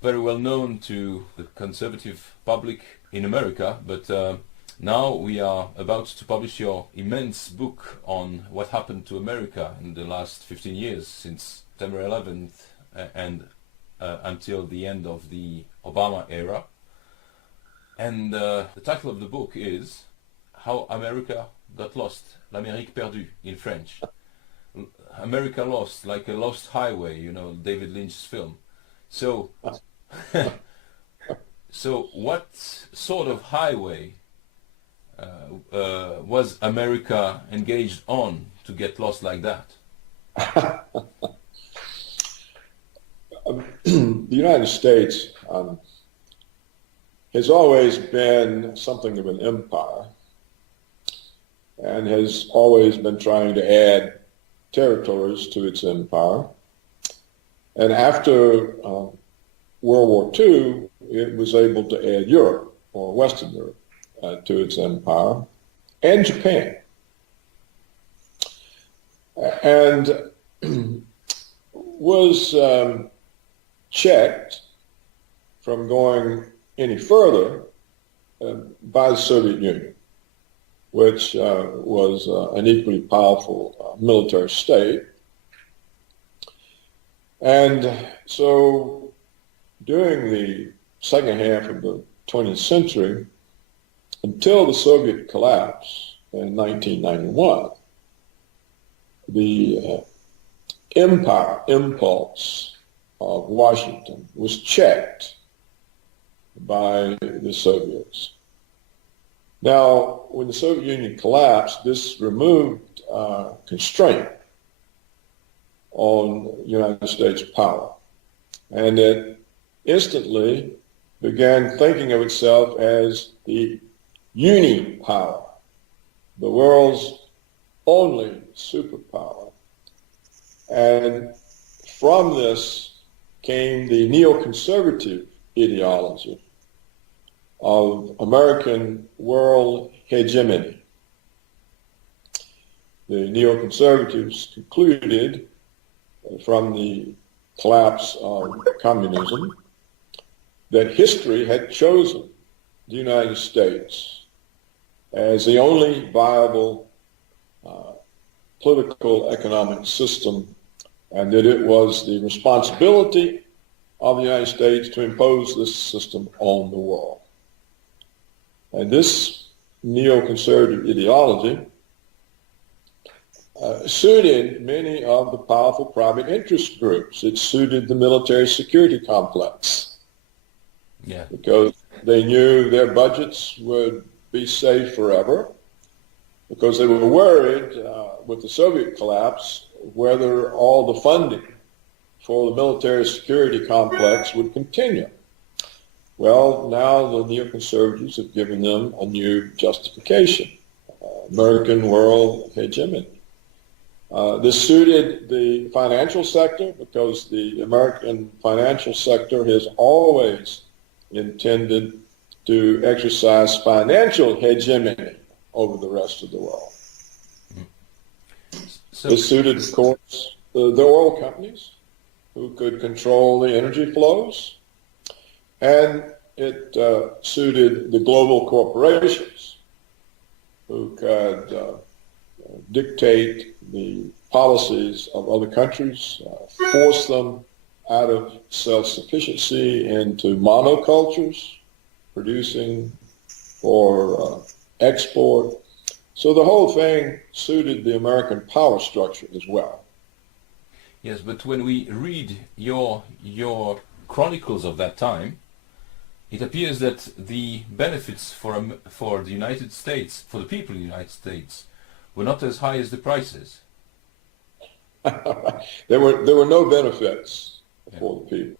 very well known to the conservative public in America, but now we are about to publish your immense book on what happened to America in the last 15 years, since September 11th and until the end of the Obama era. And the title of the book is How America Got Lost, L'Amérique perdue in French. America Lost, like a lost highway, you know, David Lynch's film. So, so what sort of highway was America engaged on to get lost like that? The United States has always been something of an empire and has always been trying to add territories to its empire. And after World War II, it was able to add Europe, or Western Europe, to its empire, and Japan. And was checked from going any further by the Soviet Union, which was an equally powerful military state. And so during the second half of the 20th century, until the Soviet collapse in 1991, the empire impulse of Washington was checked by the Soviets. Now, when the Soviet Union collapsed, this removed constraint on United States power. And it instantly began thinking of itself as the uni-power, the world's only superpower. And from this came the neoconservative ideology of American world hegemony. The neoconservatives concluded from the collapse of communism that history had chosen the United States as the only viable political economic system, and that it was the responsibility of the United States to impose this system on the world. And this neoconservative ideology suited many of the powerful private interest groups. It suited the military security complex. Yeah. Because they knew their budgets would be safe forever, because they were worried with the Soviet collapse whether all the funding for the military security complex would continue. Well, now the neoconservatives have given them a new justification, American world hegemony. This suited the financial sector because the American financial sector has always intended to exercise financial hegemony over the rest of the world. So, this suited, of course, the oil companies, who could control the energy flows, and it suited the global corporations, who could dictate the policies of other countries, force them out of self-sufficiency into monocultures, producing for export. So the whole thing suited the American power structure as well. yes, but when we read your chronicles of that time, it appears that the benefits for the United States, for the people in the United States, were not as high as the prices. There were no benefits for the people.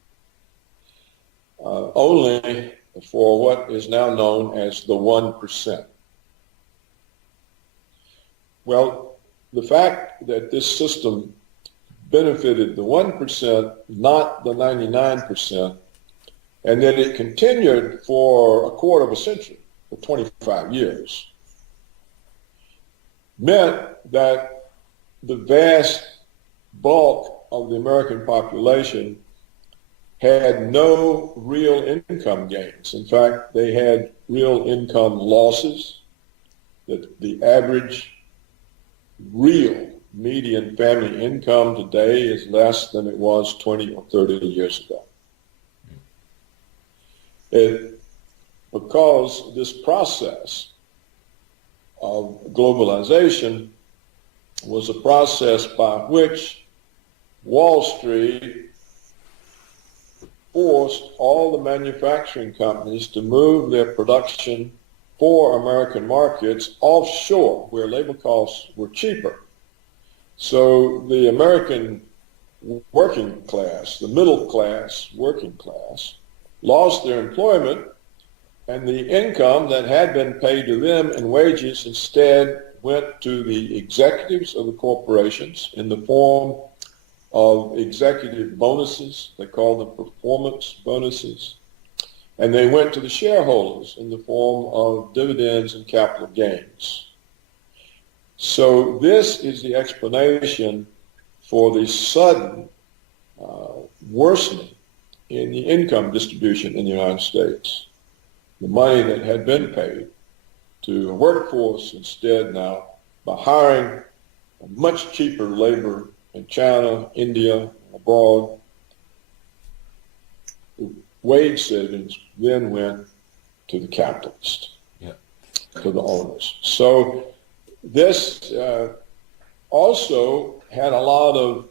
Only for what is now known as the 1%. Well, the fact that this system benefited the 1%, not the 99%, and that it continued for a quarter of a century, for 25 years, meant that the vast bulk of the American population had no real income gains. In fact, they had real income losses. That the average real median family income today is less than it was 20 or 30 years ago. Because this process of globalization was a process by which Wall Street forced all the manufacturing companies to move their production for American markets offshore, where labor costs were cheaper. So the American working class, the middle class, working class, lost their employment, and the income that had been paid to them in wages instead went to the executives of the corporations in the form of executive bonuses. They call them performance bonuses. And they went to the shareholders in the form of dividends and capital gains. So this is the explanation for the sudden worsening in the income distribution in the United States. The money that had been paid to a workforce instead now, by hiring much cheaper labor in China, India, abroad, wage savings then went to the capitalist, to the owners. So this also had a lot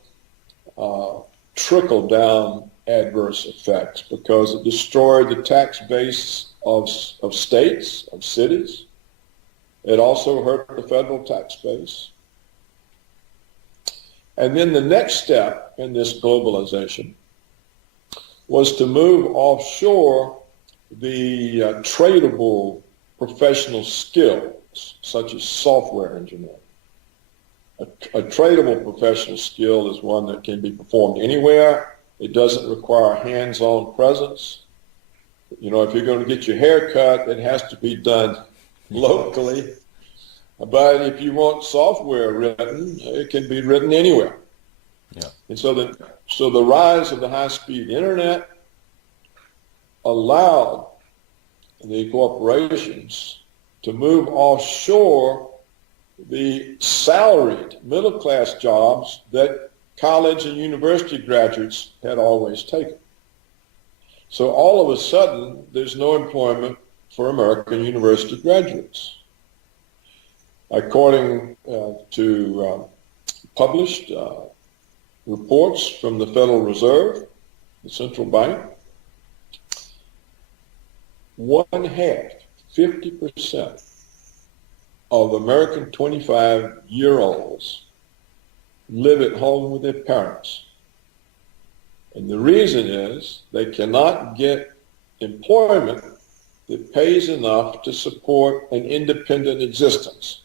of trickle-down adverse effects because it destroyed the tax base of states, of cities. It also hurt the federal tax base. And then the next step in this globalization was to move offshore the tradable professional skills, such as software engineering. A tradable professional skill is one that can be performed anywhere. It doesn't require hands-on presence. You know, if you're going to get your hair cut, it has to be done locally. But if you want software written, it can be written anywhere. Yeah. And so the rise of the high-speed internet allowed the corporations to move offshore the salaried middle-class jobs that college and university graduates had always taken. So all of a sudden, there's no employment for American university graduates. According to published reports from the Federal Reserve, the central bank, 50% of American 25-year-olds live at home with their parents. And the reason is they cannot get employment that pays enough to support an independent existence.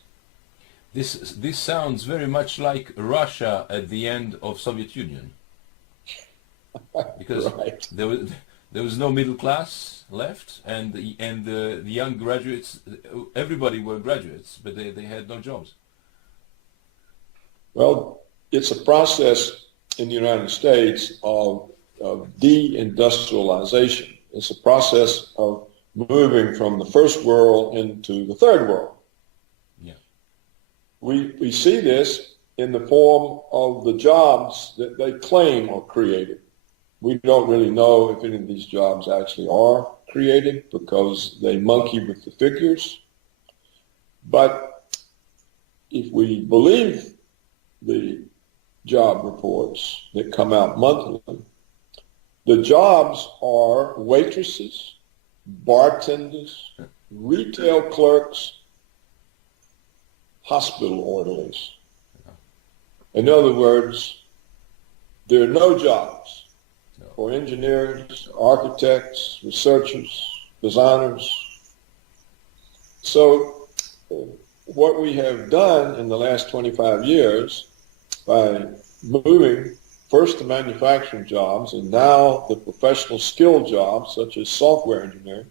This sounds very much like Russia at the end of Soviet Union, because right. there was no middle class left, and the young graduates, everybody were graduates, but they had no jobs. Well, it's a process in the United States of deindustrialization. It's a process of moving from the first world into the third world. Yeah. We see this in the form of the jobs that they claim are created. We don't really know if any of these jobs actually are created because they monkey with the figures. But if we believe the job reports that come out monthly, the jobs are waitresses, bartenders, retail clerks, hospital orderlies. In other words, there are no jobs for engineers, architects, researchers, designers. So what we have done in the last 25 years by moving first the manufacturing jobs and now the professional skill jobs such as software engineering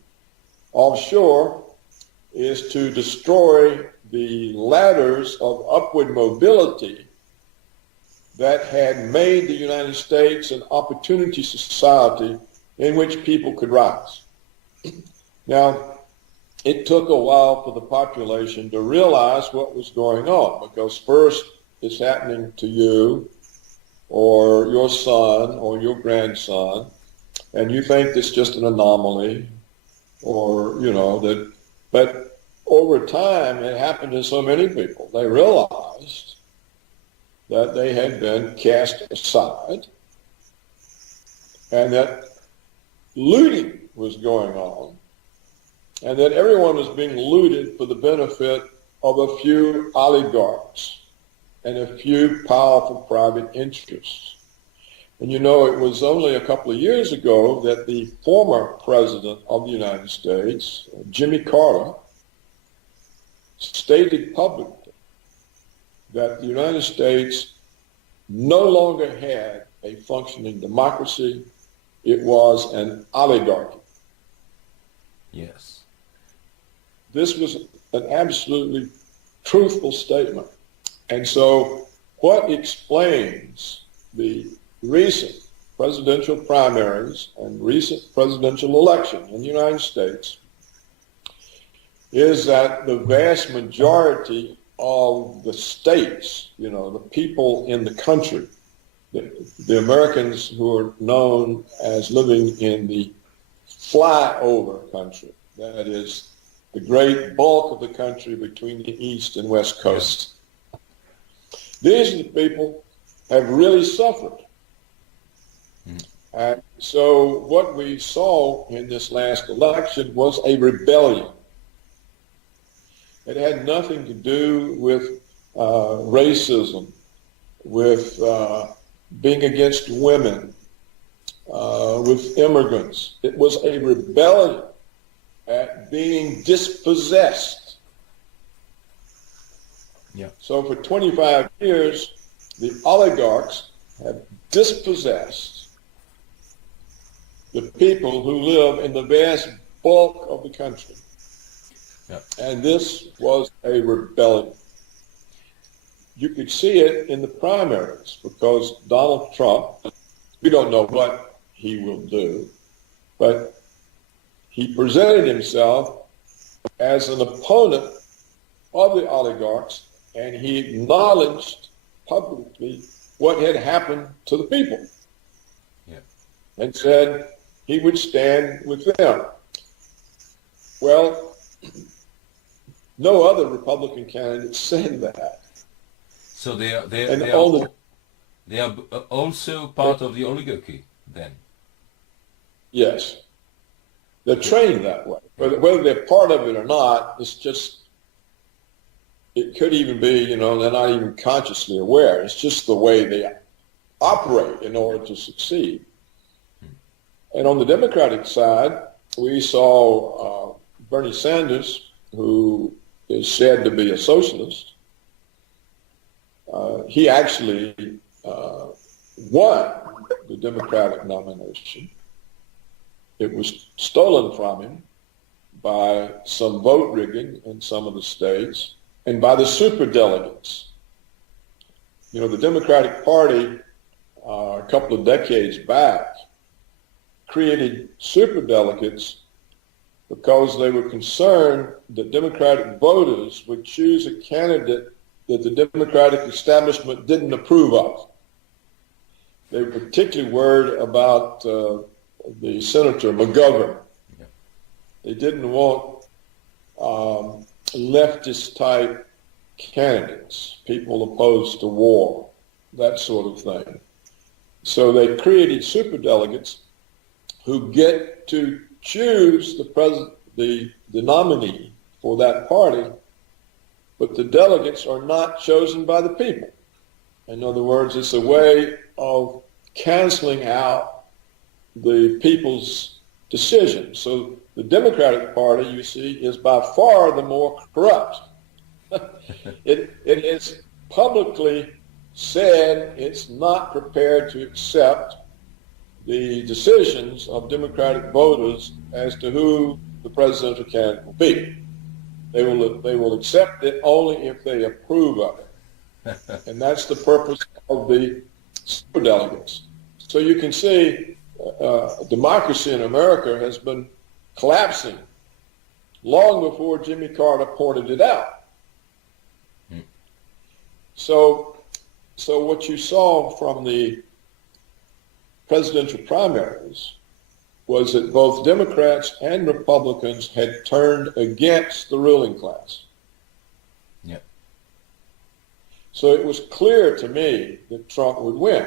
offshore is to destroy the ladders of upward mobility that had made the United States an opportunity society in which people could rise. Now, it took a while for the population to realize what was going on, because first it's happening to you or your son or your grandson, and you think it's just an anomaly, or, but over time it happened to so many people. They realized that they had been cast aside and that looting was going on, and that everyone was being looted for the benefit of a few oligarchs and a few powerful private interests. And it was only a couple of years ago that the former president of the United States, Jimmy Carter, stated publicly that the United States no longer had a functioning democracy. It was an oligarchy. Yes. This was an absolutely truthful statement. And so what explains the recent presidential primaries and recent presidential election in the United States is that the vast majority of the states, the people in the country, the Americans who are known as living in the flyover country, that is the great bulk of the country between the East and West Coast. These are the people have really suffered. And so what we saw in this last election was a rebellion. It had nothing to do with racism, with being against women, with immigrants. It was a rebellion at being dispossessed. Yeah. So for 25 years, the oligarchs have dispossessed the people who live in the vast bulk of the country. Yeah. And this was a rebellion. You could see it in the primaries, because Donald Trump, we don't know what he will do, but he presented himself as an opponent of the oligarchs, and he acknowledged publicly what had happened to the people. Yeah. And said he would stand with them. Well, no other Republican candidate said that. So they are also part of the oligarchy then. Yes, they're trained that way. Whether they're part of it or not, it's just, it could even be, they're not even consciously aware. It's just the way they operate in order to succeed. And on the Democratic side, we saw Bernie Sanders, who is said to be a socialist. He actually won the Democratic nomination. It was stolen from him by some vote rigging in some of the states and by the superdelegates. The Democratic Party, a couple of decades back, created superdelegates because they were concerned that Democratic voters would choose a candidate that the Democratic establishment didn't approve of. They were particularly worried about the Senator McGovern. Yeah. They didn't want leftist-type candidates, people opposed to war, that sort of thing. So they created superdelegates who get to choose the nominee for that party, but the delegates are not chosen by the people. In other words, it's a way of canceling out the people's decision. So the Democratic Party, you see, is by far the more corrupt. It has publicly said it's not prepared to accept the decisions of Democratic voters as to who the presidential candidate will be. They will accept it only if they approve of it. And that's the purpose of the superdelegates. So you can see democracy in America has been collapsing long before Jimmy Carter pointed it out. Mm. So what you saw from the presidential primaries was that both Democrats and Republicans had turned against the ruling class. Yeah. So it was clear to me that Trump would win.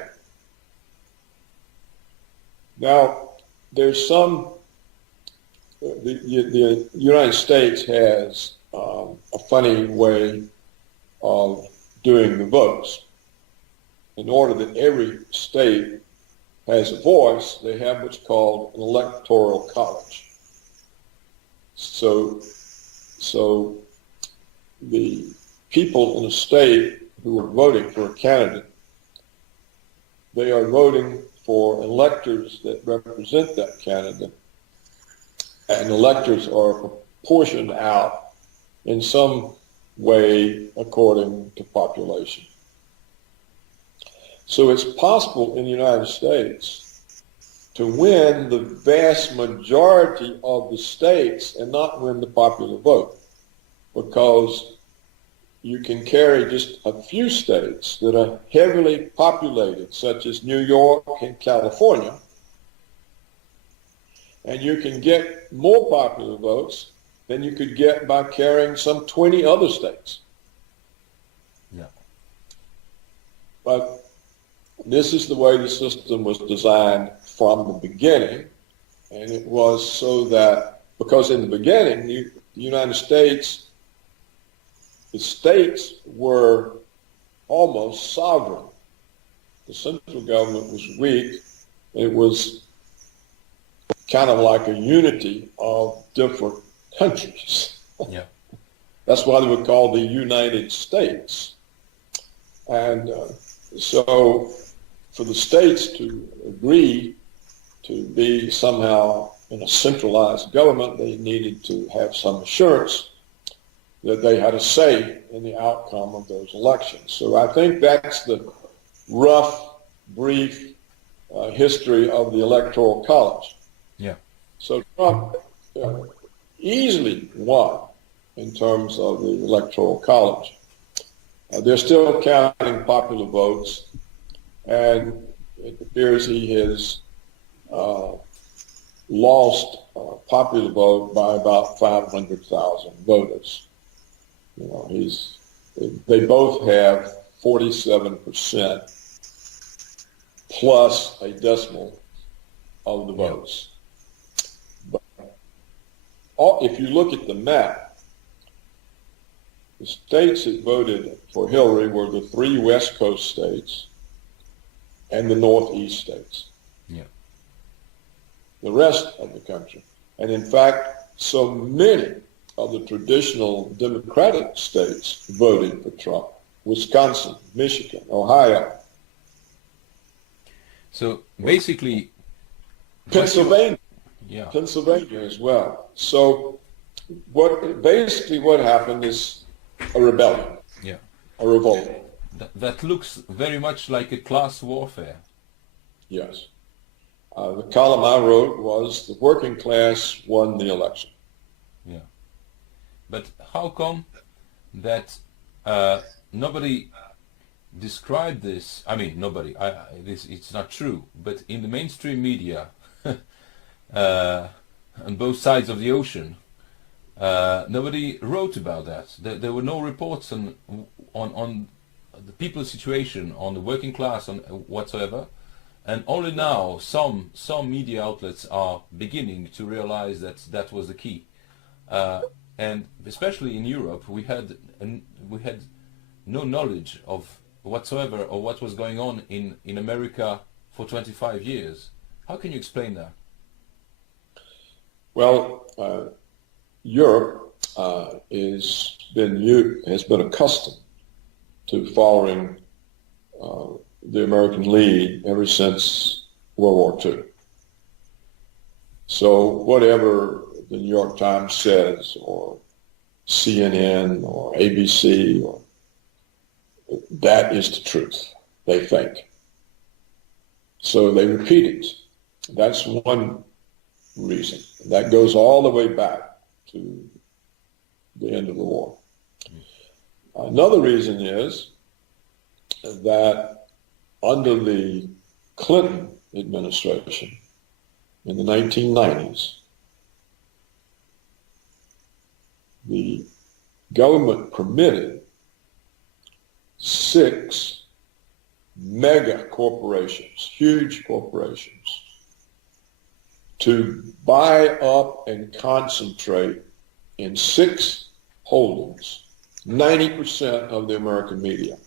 Now, there's some, the United States has a funny way of doing the votes. In order that every state has a voice, they have what's called an electoral college. So the people in a state who are voting for a candidate, they are voting for electors that represent that candidate, and electors are proportioned out in some way according to population. So it's possible in the United States to win the vast majority of the states and not win the popular vote, because you can carry just a few states that are heavily populated, such as New York and California, and you can get more popular votes than you could get by carrying some 20 other states. Yeah. But this is the way the system was designed from the beginning, and it was so that, because in the beginning, the United States, the states were almost sovereign. The central government was weak. It was kind of like a unity of different countries. Yeah. That's why they were called the United States. And so for the states to agree to be somehow in a centralized government, they needed to have some assurance that they had a say in the outcome of those elections. So I think that's the rough, brief history of the Electoral College. Yeah. So Trump easily won in terms of the Electoral College. They're still counting popular votes, and it appears he has lost popular vote by about 500,000 voters. You know, they both have 47% plus a decimal of the votes. But if you look at the map, the states that voted for Hillary were the 3 West Coast states and the Northeast states. Yeah. The rest of the country. And in fact, so many of the traditional Democratic states voted for Trump. Wisconsin, Michigan, Ohio. So basically, Pennsylvania. Yeah. Pennsylvania as well. So what happened is a rebellion. Yeah. A revolt. That looks very much like a class warfare. Yes. The column I wrote was the working class won the election. Yeah. But how come that nobody described this? I mean, nobody. It's not true. But in the mainstream media, on both sides of the ocean, nobody wrote about that. There were no reports on the people's situation, on the working class, on whatsoever. And only now some media outlets are beginning to realize that was the key. And especially in Europe, we had no knowledge of whatsoever of what was going on in America for 25 years. How can you explain that? Well, Europe has been accustomed to following the American lead ever since World War II. So whatever the New York Times says, or CNN, or ABC, that is the truth, they think. So they repeat it. That's one reason. That goes all the way back to the end of the war. Another reason is that under the Clinton administration in the 1990s, the government permitted 6 mega corporations, huge corporations, to buy up and concentrate in 6 holdings 90% of the American media.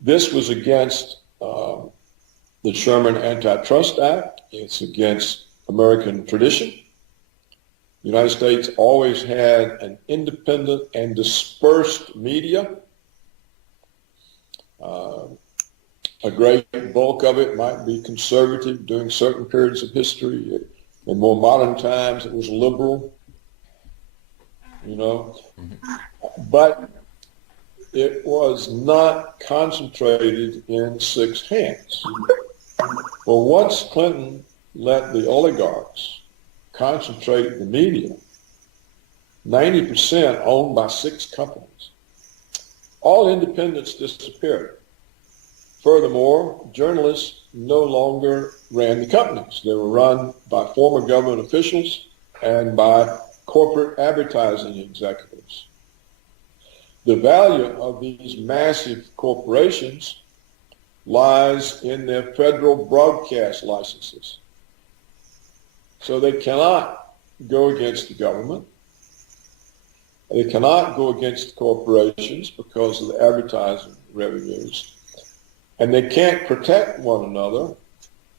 This was against the Sherman Antitrust Act. It's against American tradition. The United States always had an independent and dispersed media. A great bulk of it might be conservative during certain periods of history. In more modern times, it was liberal, But it was not concentrated in 6 hands. Well, once Clinton let the oligarchs concentrate the media, 90% owned by 6 companies, all independence disappeared. Furthermore, journalists no longer ran the companies. They were run by former government officials and by corporate advertising executives. The value of these massive corporations lies in their federal broadcast licenses. So they cannot go against the government. They cannot go against corporations because of the advertising revenues. And they can't protect one another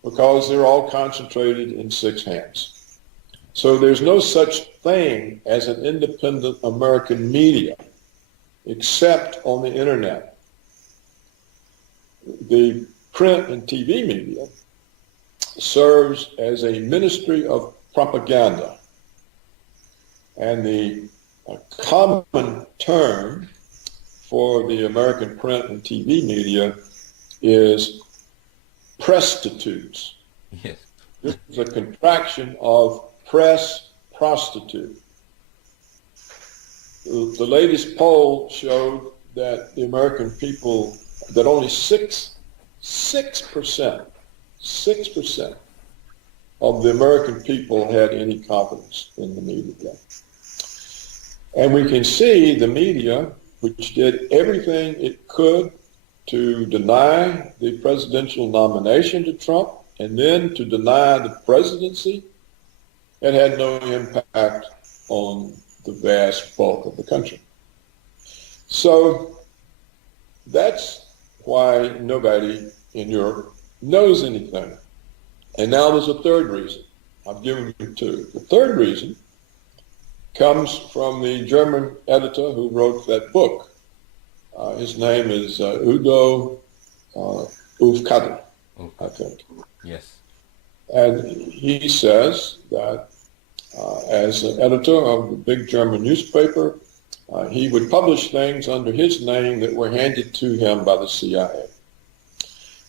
because they're all concentrated in 6 hands. So there's no such thing as an independent American media except on the internet. The print and TV media serves as a ministry of propaganda. And the common term for the American print and TV media is prostitutes. Yes. This is a contraction of press prostitute. The latest poll showed that the American people, that only 6% of the American people had any confidence in the media. And we can see the media, which did everything it could to deny the presidential nomination to Trump and then to deny the presidency, it had no impact on the vast bulk of the country. So that's why nobody in Europe knows anything. And now there's a third reason. I've given you 2. The third reason comes from the German editor who wrote that book. His name is Udo Ufkadr, I think. Yes. And he says that as an editor of the big German newspaper, he would publish things under his name that were handed to him by the CIA.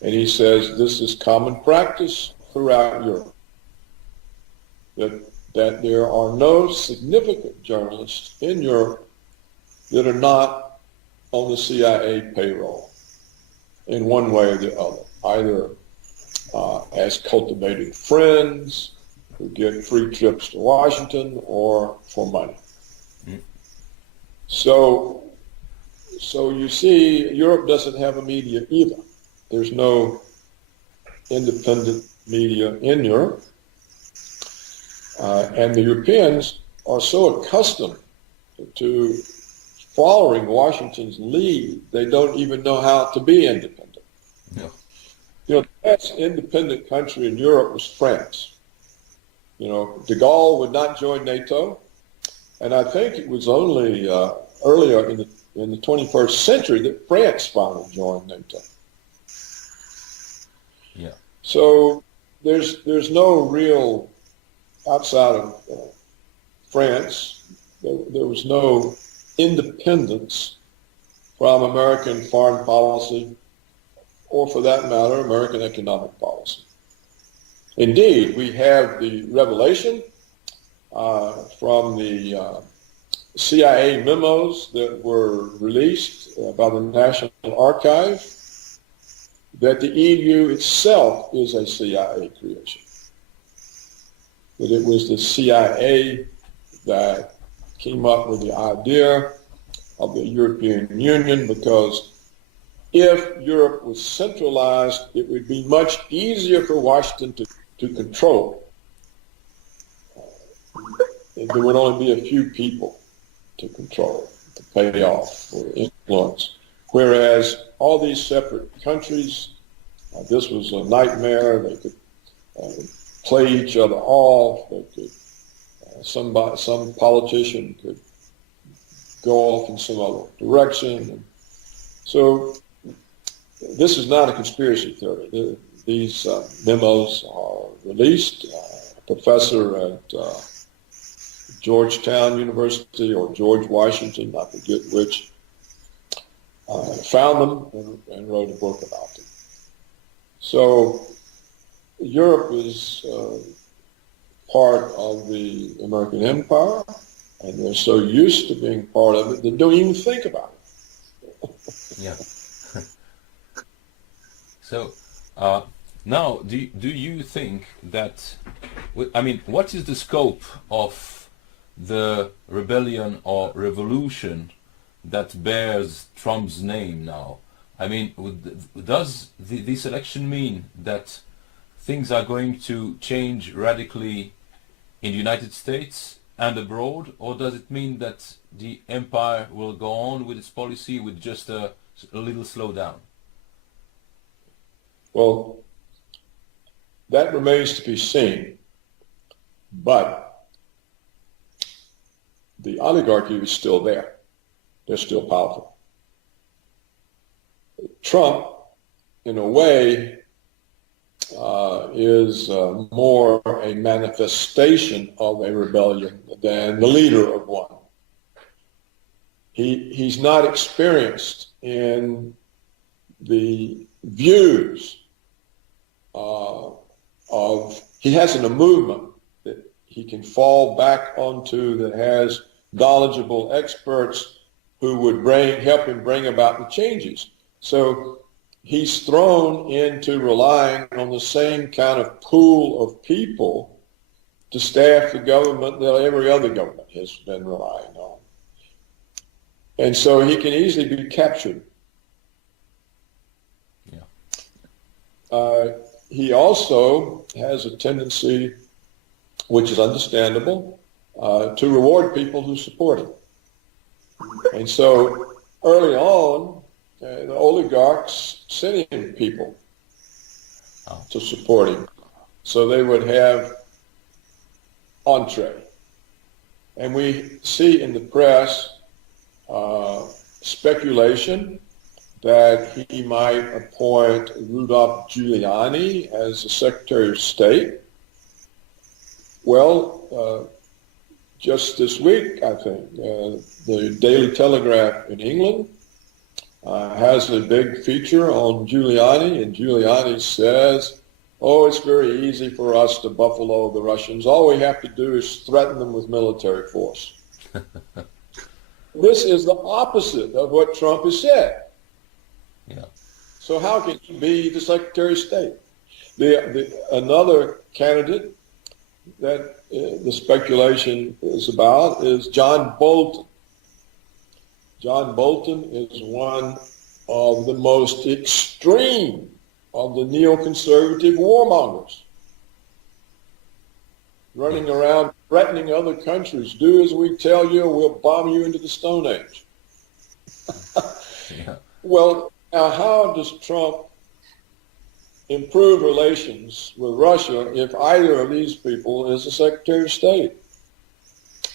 And he says this is common practice throughout Europe, that there are no significant journalists in Europe that are not on the CIA payroll in one way or the other, either as cultivated friends who get free trips to Washington or for money. Mm. So you see, Europe doesn't have a media either. There's no independent media in Europe. And the Europeans are so accustomed to following Washington's lead, they don't even know how to be independent. No. The last independent country in Europe was France. De Gaulle would not join NATO, and I think it was only earlier in the 21st century that France finally joined NATO. Yeah. So there's no real, outside of France, there was no independence from American foreign policy, or for that matter, American economic policy. Indeed, we have the revelation from the CIA memos that were released by the National Archive that the EU itself is a CIA creation. That it was the CIA that came up with the idea of the European Union, because if Europe was centralized, it would be much easier for Washington to control. There would only be a few people to control, to pay off, or influence. Whereas all these separate countries, this was a nightmare. They could play each other off. They could, some politician could go off in some other direction. And so this is not a conspiracy theory. These memos are released. A professor at Georgetown University or George Washington, I forget which, found them and wrote a book about them. So Europe is part of the American empire, and they're so used to being part of it, they don't even think about it. Yeah. So now, do you think that, I mean, what is the scope of the rebellion or revolution that bears Trump's name now? I mean, does this election mean that things are going to change radically in the United States and abroad, or does it mean that the empire will go on with its policy with just a little slowdown? Well, that remains to be seen, but the oligarchy is still there. They're still powerful. Trump, in a way, is more a manifestation of a rebellion than the leader of one. He's not experienced in the views he hasn't a movement that he can fall back onto that has knowledgeable experts who would help him bring about the changes. So he's thrown into relying on the same kind of pool of people to staff the government that every other government has been relying on. And so he can easily be captured. Yeah. He also has a tendency, which is understandable, to reward people who support him. And so early on, the oligarchs sent him people to support him. So they would have entree. And we see in the press speculation that he might appoint Rudolph Giuliani as the Secretary of State. Well, just this week, I think, the Daily Telegraph in England has a big feature on Giuliani, and Giuliani says, it's very easy for us to buffalo the Russians. All we have to do is threaten them with military force. This is the opposite of what Trump has said. Yeah. So how can he be the Secretary of State? Another candidate that the speculation is about is John Bolton. John Bolton is one of the most extreme of the neoconservative warmongers, running around threatening other countries. Do as we tell you, or we'll bomb you into the Stone Age. Yeah. Well, now how does Trump improve relations with Russia if either of these people is the Secretary of State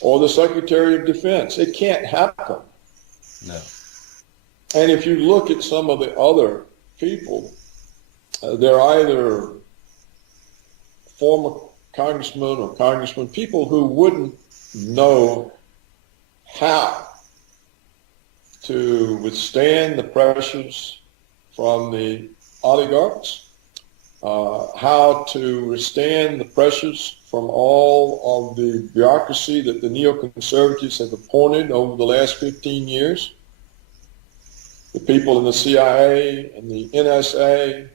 or the Secretary of Defense? It can't happen. No. And if you look at some of the other people, they're either former congressmen or congressmen, people who wouldn't know how to withstand the pressures from the oligarchs, how to withstand the pressures from all of the bureaucracy that the neoconservatives have appointed over the last 15 years. The people in the CIA and the NSA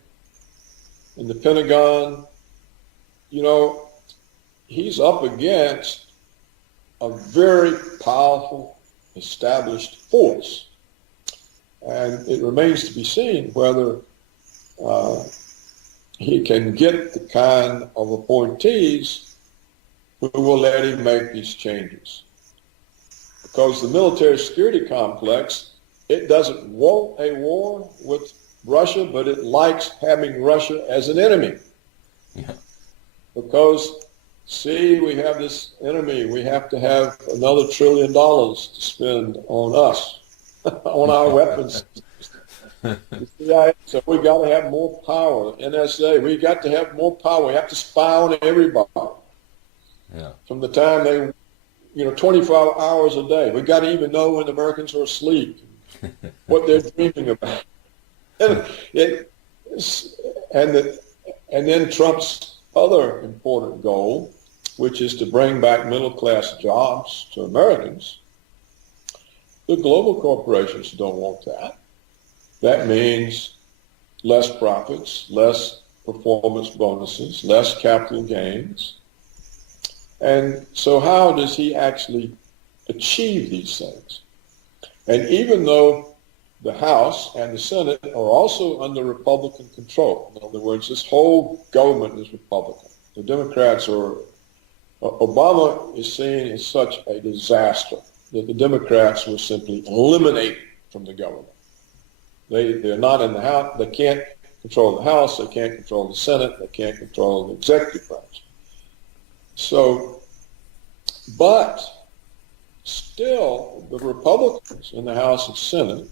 and the Pentagon, you know, he's up against a very powerful, established force. And it remains to be seen whether he can get the kind of appointees who will let him make these changes. Because the military security complex, it doesn't want a war with Russia, but it likes having Russia as an enemy. Yeah. Because, see, we have this enemy. We have to have another $1 trillion to spend on us, on our weapons. So we got to have more power. NSA, we got to have more power. We have to spy on everybody. Yeah. From the time they, 24 hours a day. We got to even know when the Americans are asleep, what they're dreaming about. And then Trump's other important goal, which is to bring back middle-class jobs to Americans. The global corporations don't want that. That means less profits, less performance bonuses, less capital gains. And so how does he actually achieve these things? And even though the House and the Senate are also under Republican control, in other words, this whole government is Republican. The Democrats are, Obama is seen as such a disaster that the Democrats will simply eliminate from the government. They're not in the House. They can't control the House. They can't control the Senate. They can't control the executive branch. So, but still, the Republicans in the House and Senate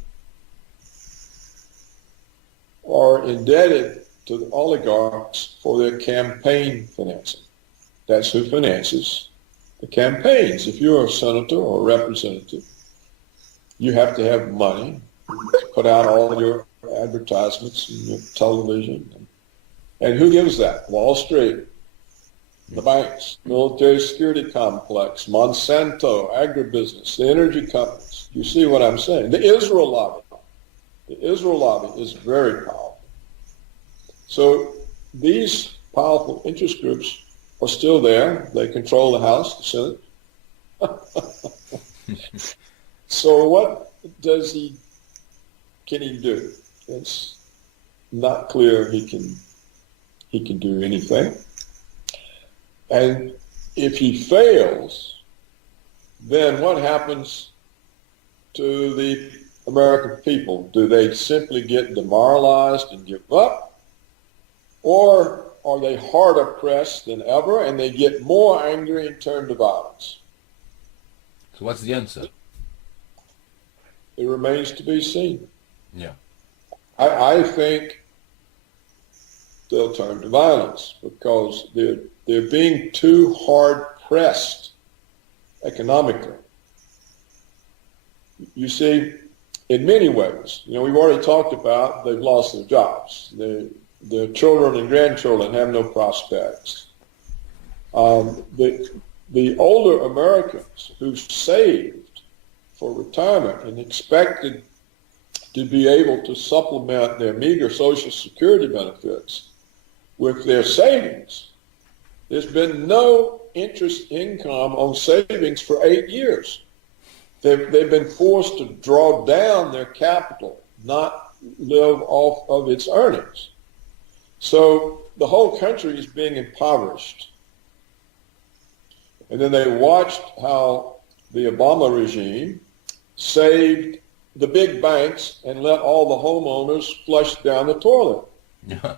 are indebted to the oligarchs for their campaign financing. That's who finances the campaigns. If you're a senator or a representative, you have to have money to put out all your advertisements and your television. And who gives that? Wall Street, the banks, military security complex, Monsanto, agribusiness, the energy companies. You see what I'm saying? The Israel lobby. The Israel lobby is very powerful. So these powerful interest groups are still there. They control the House, the Senate. So what can he do? It's not clear he can do anything. And if he fails, then what happens to the American people? Do they simply get demoralized and give up? Or are they harder pressed than ever and they get more angry and turn to violence? So what's the answer? It remains to be seen. Yeah. I think they'll turn to violence because they're being too hard pressed economically. You see, in many ways, we've already talked about they've lost their jobs. Their children and grandchildren have no prospects. The older Americans who saved for retirement and expected to be able to supplement their meager Social Security benefits with their savings, there's been no interest income on savings for 8 years. They've been forced to draw down their capital, not live off of its earnings. So the whole country is being impoverished. And then they watched how the Obama regime saved the big banks and let all the homeowners flush down the toilet. Yeah.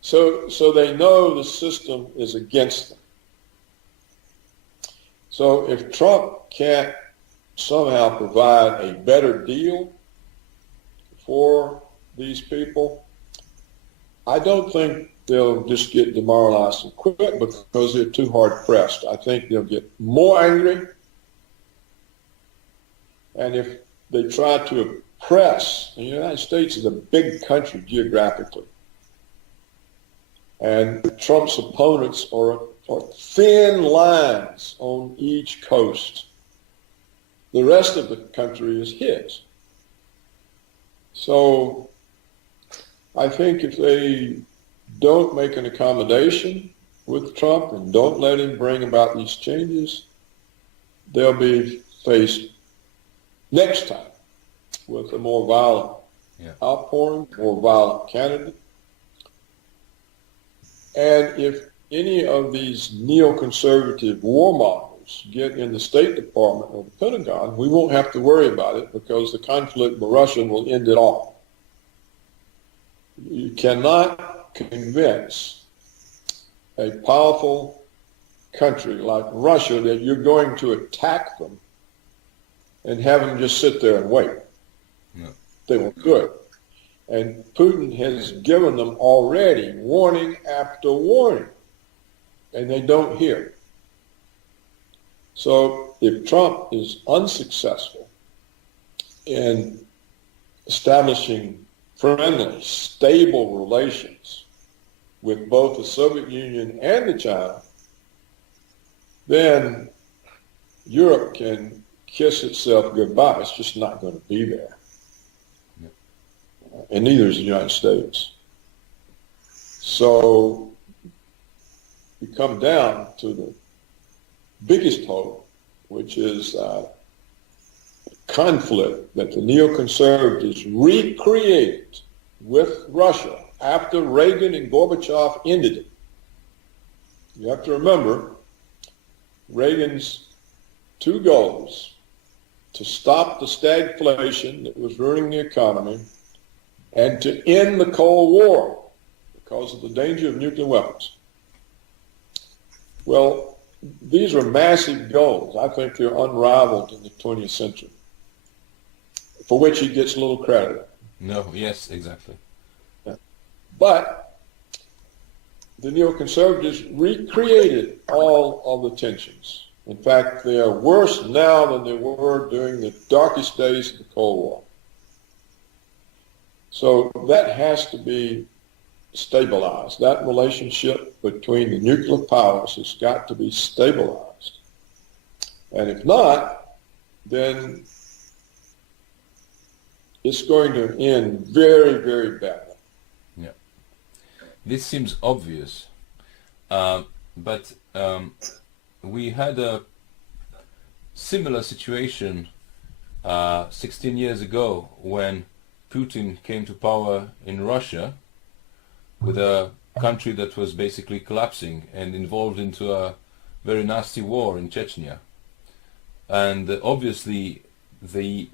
So they know the system is against them. So if Trump can't somehow provide a better deal for these people, I don't think they'll just get demoralized and quit because they're too hard pressed. I think they'll get more angry. And if they try to oppress, the United States is a big country geographically. And Trump's opponents are thin lines on each coast. The rest of the country is his. So I think if they don't make an accommodation with Trump and don't let him bring about these changes, they'll be faced next time with a more violent outpouring, more violent candidate. And if any of these neoconservative warmongers get in the State Department or the Pentagon, we won't have to worry about it because the conflict with Russia will end it all. You cannot convince a powerful country like Russia that you're going to attack them and have them just sit there and wait. No. They won't do it. And Putin has given them already warning after warning, and they don't hear. So if Trump is unsuccessful in establishing friendly, stable relations with both the Soviet Union and the China, then Europe can kiss itself goodbye. It's just not going to be there. And neither is the United States. So we come down to the biggest hope, which is conflict that the neoconservatives recreated with Russia after Reagan and Gorbachev ended it. You have to remember Reagan's two goals: to stop the stagflation that was ruining the economy and to end the Cold War because of the danger of nuclear weapons. Well, these are massive goals. I think they're unrivaled in the 20th century, for which he gets little credit. No, yes, exactly. But the neoconservatives recreated all of the tensions. In fact, they are worse now than they were during the darkest days of the Cold War. So that has to be stabilized. That relationship between the nuclear powers has got to be stabilized. And if not, then it's going to end very, very badly. Yeah. This seems obvious, but we had a similar situation 16 years ago when Putin came to power in Russia with a country that was basically collapsing and involved into a very nasty war in Chechnya. And obviously the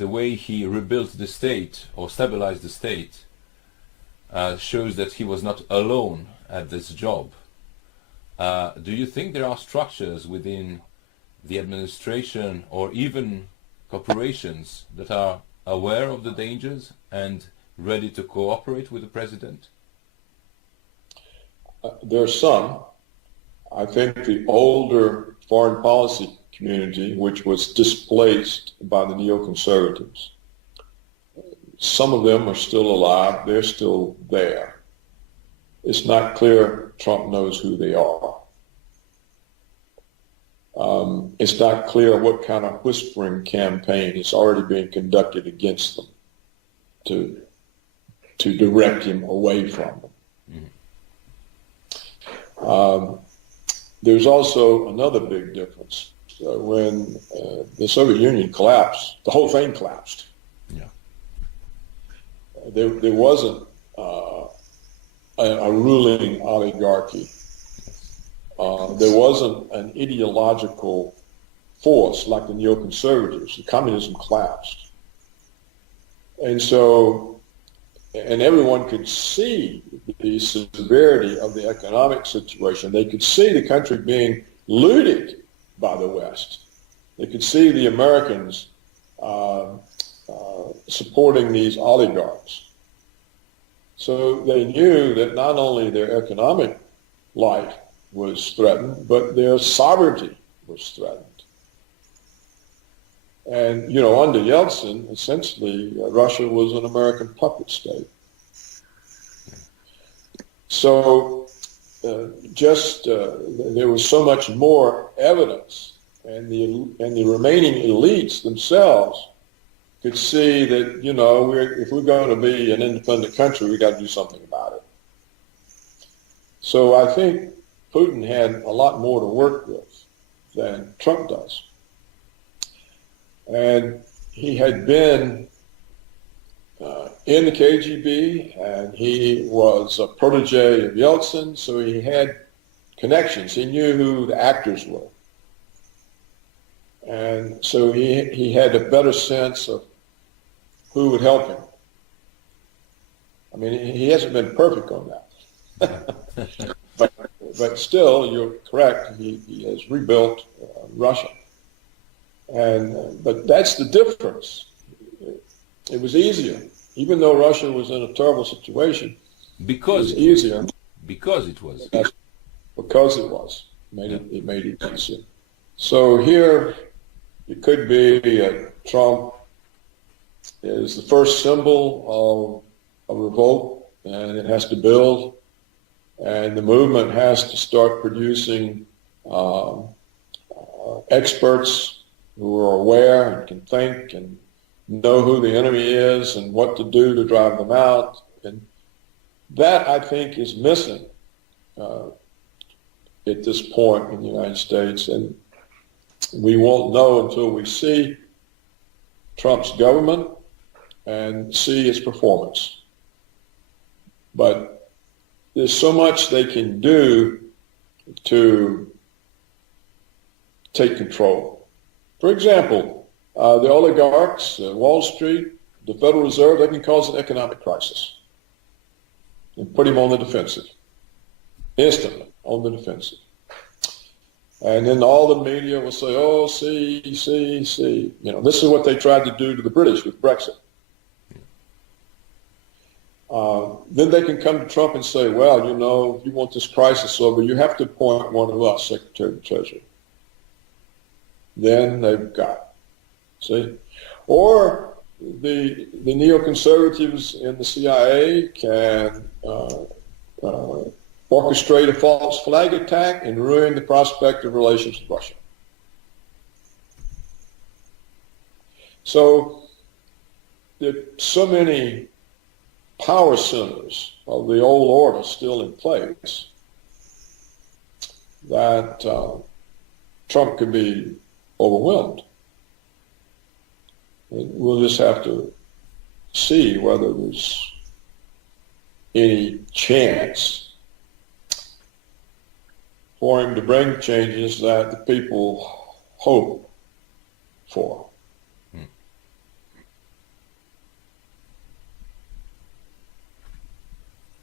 way he rebuilt the state or stabilized the state shows that he was not alone at this job. Do you think there are structures within the administration or even corporations that are aware of the dangers and ready to cooperate with the president? There are some. I think the older foreign policy community, which was displaced by the neoconservatives, some of them are still alive. They're still there. It's not clear Trump knows who they are. It's not clear what kind of whispering campaign is already being conducted against them to direct him away from them. There's also another big difference. When the Soviet Union collapsed, the whole thing collapsed. Yeah. There wasn't a ruling oligarchy. There wasn't an ideological force like the neoconservatives. The communism collapsed. And so, and everyone could see the severity of the economic situation. They could see the country being looted by the West. They could see the Americans supporting these oligarchs. So they knew that not only their economic life was threatened, but their sovereignty was threatened. And, you know, under Yeltsin, essentially, Russia was an American puppet state. So there was so much more evidence, and the remaining elites themselves could see that, you know, if we're going to be an independent country, we got to do something about it. So I think Putin had a lot more to work with than Trump does. And he had been in the KGB, and he was a protege of Yeltsin, so he had connections. He knew who the actors were. And so he had a better sense of who would help him. I mean, he hasn't been perfect on that. but still, you're correct, he has rebuilt Russia. But that's the difference. It was easier. Even though Russia was in a terrible situation, because it was easier. Because it was. Because it was. It made it easier. So here, it could be Trump is the first symbol of a revolt, and it has to build, and the movement has to start producing experts who are aware and can think and know who the enemy is and what to do to drive them out. And that, I think, is missing at this point in the United States. And we won't know until we see Trump's government and see its performance. But there's so much they can do to take control. For example, the oligarchs, Wall Street, the Federal Reserve, they can cause an economic crisis and put him on the defensive, instantly on the defensive. And then all the media will say, oh, see. You know, this is what they tried to do to the British with Brexit. Then they can come to Trump and say, well, you know, if you want this crisis over, you have to appoint one of us Secretary of the Treasury. Then they've got it. See? Or the neoconservatives in the CIA can orchestrate a false flag attack and ruin the prospect of relations with Russia. So there are so many power centers of the old order still in place that Trump could be overwhelmed. And we'll just have to see whether there's any chance for him to bring changes that the people hope for.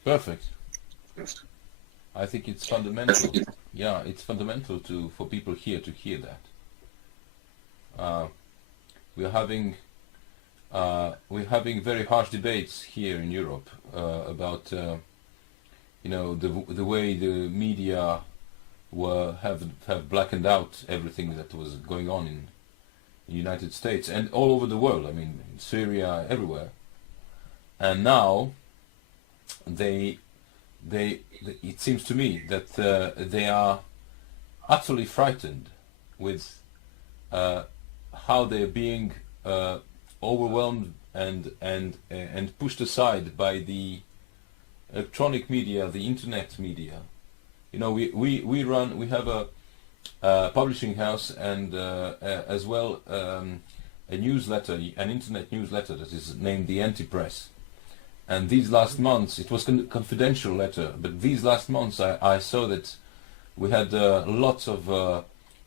Perfect. I think it's fundamental. Yeah, it's fundamental for people here to hear that. We're having very harsh debates here in Europe about you know, the way the media have blackened out everything that was going on in the United States and all over the world. I mean, in Syria, everywhere. And now it seems to me that they are utterly frightened with how they're being overwhelmed and pushed aside by the electronic media, the internet media. You know, we have a publishing house and as well a newsletter, an internet newsletter that is named the Anti-Press. And these last months, it was confidential letter, but these last months I saw that we had lots of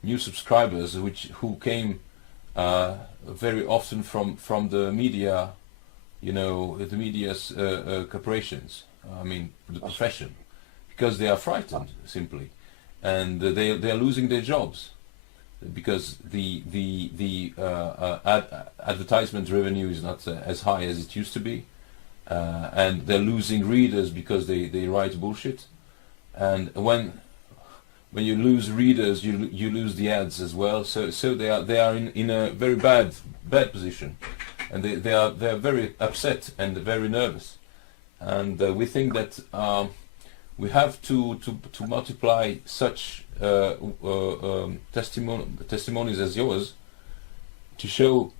new subscribers who came very often from the media, you know, the media's corporations, I mean the profession, because they are frightened simply, and they are losing their jobs because the advertisement revenue is not as high as it used to be. And they're losing readers because they write bullshit, and when you lose readers, you lose the ads as well. So they are in a very bad position, and they are very upset and very nervous, and we think that we have to multiply such testimonies as yours to show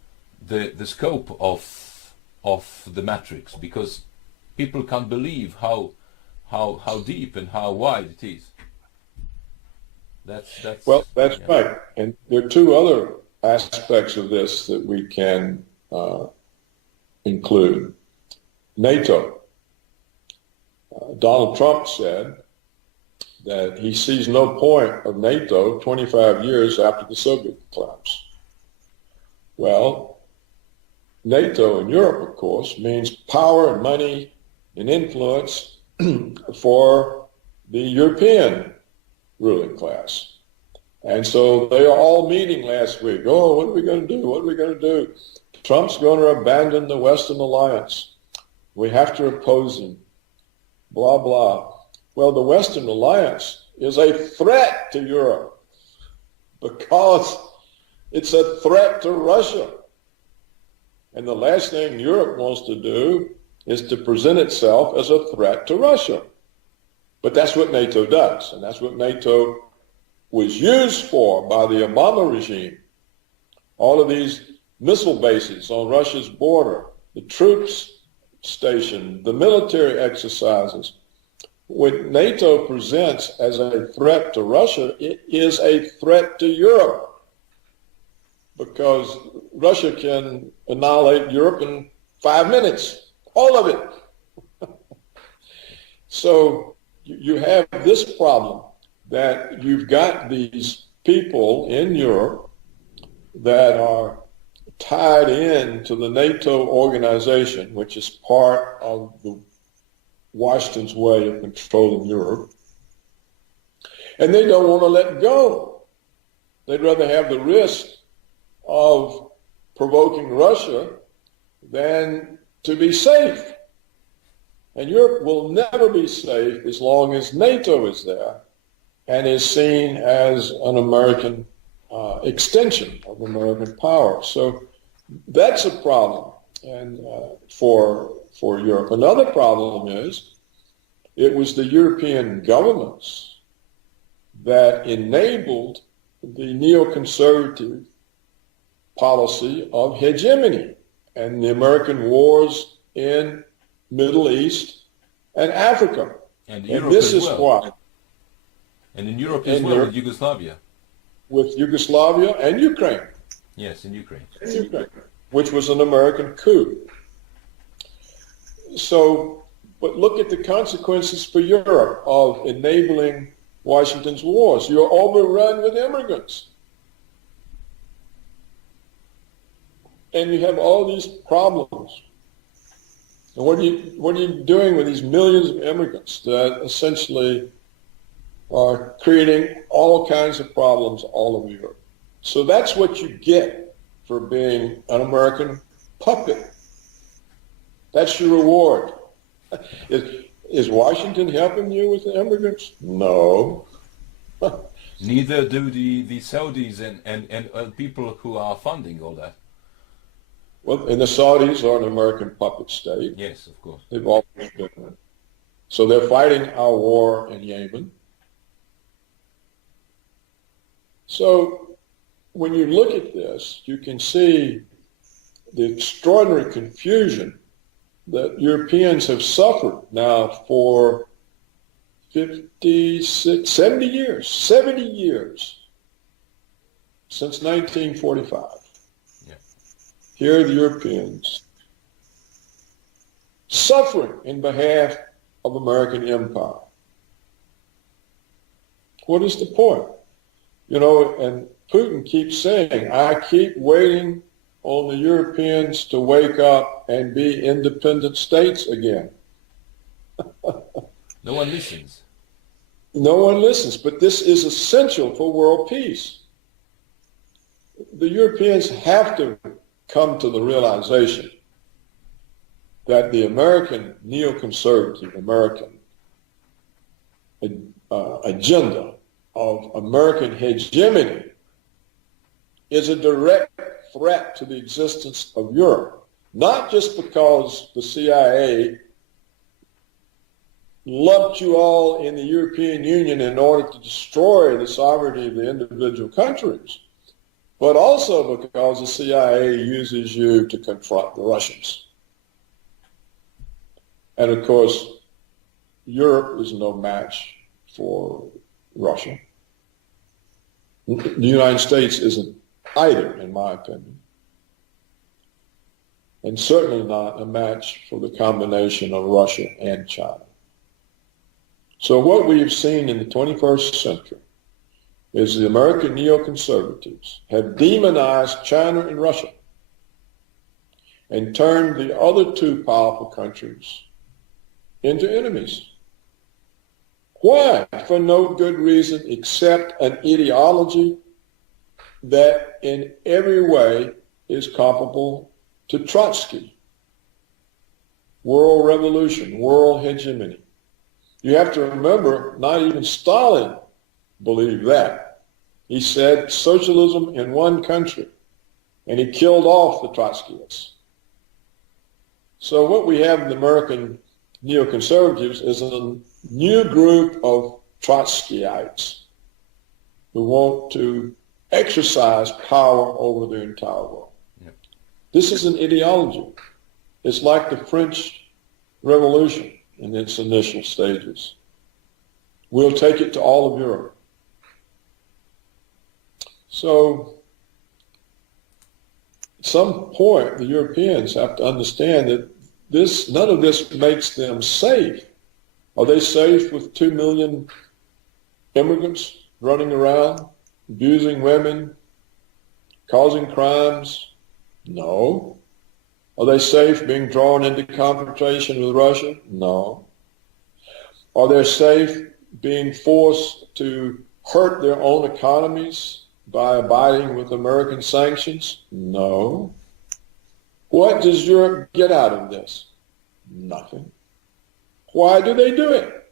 the scope of the matrix, because people can't believe how deep and how wide it is. That's yeah. Right. And there are two other aspects of this that we can include. NATO. Donald Trump said that he sees no point of NATO 25 years after the Soviet collapse. Well, NATO in Europe, of course, means power and money and influence for the European ruling class. And so they are all meeting last week. Oh, what are we going to do? What are we going to do? Trump's going to abandon the Western alliance. We have to oppose him. Blah, blah. Well, the Western alliance is a threat to Europe because it's a threat to Russia. And the last thing Europe wants to do is to present itself as a threat to Russia. But that's what NATO does, and that's what NATO was used for by the Obama regime. All of these missile bases on Russia's border, the troops stationed, the military exercises. What NATO presents as a threat to Russia, it is a threat to Europe, because Russia can annihilate Europe in 5 minutes, all of it. So you have this problem that you've got these people in Europe that are tied in to the NATO organization, which is part of Washington's way of controlling Europe, and they don't want to let go. They'd rather have the risk of provoking Russia than to be safe. And Europe will never be safe as long as NATO is there and is seen as an American extension of American power. So that's a problem and for Europe. Another problem is it was the European governments that enabled the neoconservative policy of hegemony and the American wars in Middle East and Africa. And Europe this as well. Why. And in Europe as well, Europe, with Yugoslavia. With Yugoslavia and Ukraine. Yes, in Ukraine. Which was an American coup. So, but look at the consequences for Europe of enabling Washington's wars. You're overrun with immigrants. And you have all these problems. And what are you doing with these millions of immigrants that essentially are creating all kinds of problems all over Europe? So that's what you get for being an American puppet. That's your reward. Is Washington helping you with the immigrants? No. Neither do the Saudis and people who are funding all that. Well, and the Saudis are an American puppet state. Yes, of course. They've always been. So they're fighting our war in Yemen. So when you look at this, you can see the extraordinary confusion that Europeans have suffered now for 56, 70 years, 70 years since 1945. Here are the Europeans suffering in behalf of American empire. What is the point? You know, and Putin keeps saying, I keep waiting on the Europeans to wake up and be independent states again. No one listens. No one listens, but this is essential for world peace. The Europeans have to come to the realization that the American neoconservative American agenda of American hegemony is a direct threat to the existence of Europe, not just because the CIA lumped you all in the European Union in order to destroy the sovereignty of the individual countries, but also because the CIA uses you to confront the Russians. And of course, Europe is no match for Russia. The United States isn't either, in my opinion. And certainly not a match for the combination of Russia and China. So what we've seen in the 21st century is the American neoconservatives have demonized China and Russia and turned the other two powerful countries into enemies. Why? For no good reason except an ideology that in every way is comparable to Trotsky. World revolution, world hegemony. You have to remember, not even Stalin believed that. He said socialism in one country, and he killed off the Trotskyists. So what we have in the American neoconservatives is a new group of Trotskyites who want to exercise power over the entire world. Yep. This is an ideology. It's like the French Revolution in its initial stages. We'll take it to all of Europe. So at some point, the Europeans have to understand that none of this makes them safe. Are they safe with 2 million immigrants running around, abusing women, causing crimes? No. Are they safe being drawn into confrontation with Russia? No. Are they safe being forced to hurt their own economies by abiding with American sanctions? No. What does Europe get out of this? Nothing. Why do they do it?